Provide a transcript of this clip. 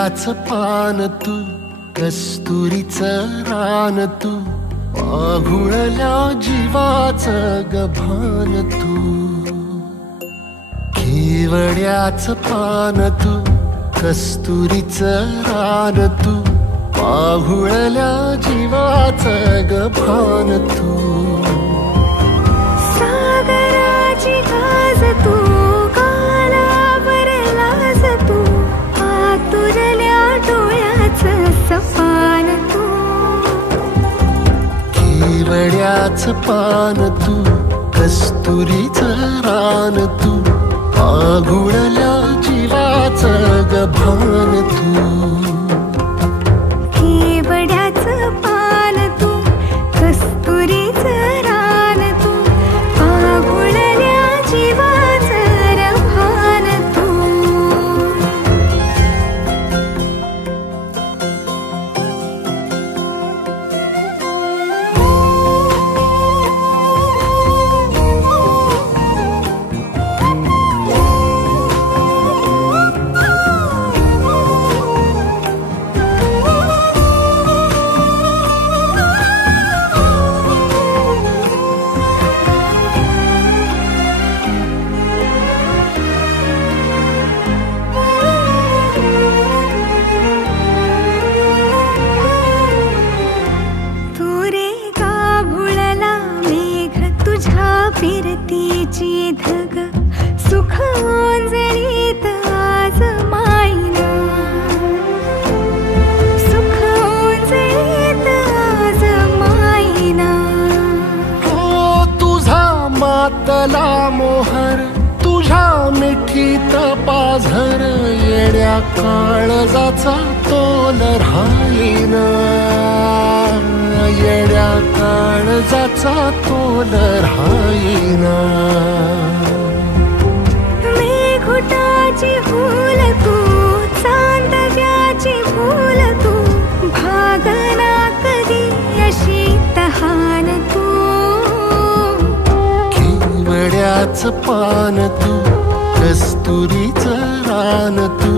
केवड्याचं पान तू, कस्तुरीचं रान तू, आघुळल्या जीवाचं गभान तू. केवड्याचं पान तू, कस्तुरीचं रान तू, आघुळल्या जीवाचं गभान तू. सागराची गाज तू, कालावरलास तू, आतुरल्या डोळ्याचं सपान तू. केवड्याचं पान तू, कस्तुरीचं रान तू, आघुळल्या जीवाचं गभान तू. केवड्याचं पान तू, कस्तुरीचं रान तू, आघुळल्या जीवाचं रभान तू. फिरतीची धग सुख ओंजळीत आज मायना, सुख ओंजळीत आज मायना. हो तुझा मातला मोहर, तुझ्या मिठीत पाझर, येड्या काळजाचा तोल राहीना, येड्या काळजाचा तोल राहीना. मेघुटाची फूल तू, चांदव्याची फूल तू, भागना कधी अशी तहान तू. केवड्याचं पान तू, कस्तुरीचं रान तू,